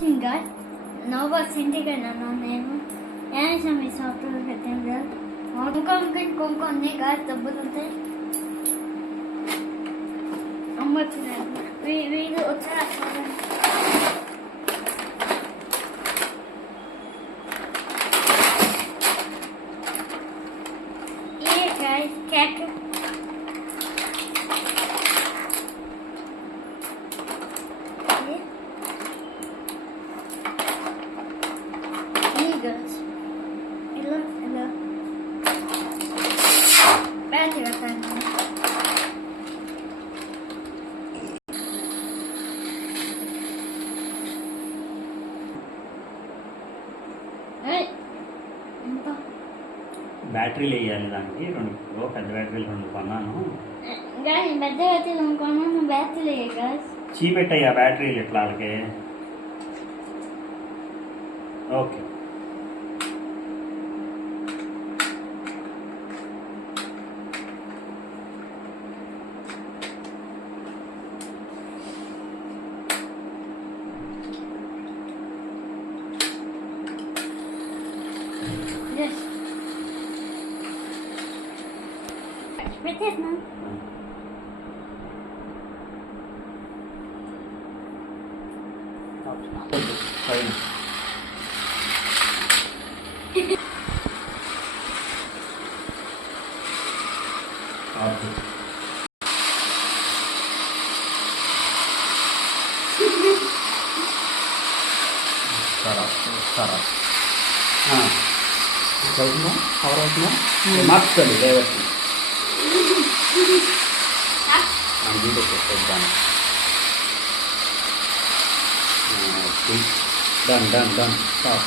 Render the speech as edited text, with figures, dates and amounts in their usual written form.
Guys, now what's indicated on name? And some is software getting there. Or come guys, the button. How much we do attack. Yeah, guys, cat. Eagles. Hello. Battery attack. Hey. బ్యాటరీలు వేయాలి దానికి పెద్ద బ్యాటరీలు 2 కొన్నాను. గాయస్ పెద్ద బ్యాటరీలు కొన్నాను. బ్యాటరీలు గాయస్ చీపెట్టయ్యా బ్యాటరీలు ఎట్లా వాళ్ళకి. ఓకే పెట్టేసిన ఫైన్. అవుతుందా కవర్ అవుతుందా మార్చుకోండి డ్రైవర్కి వీడియో పెట్టేద్దాను. Done stop.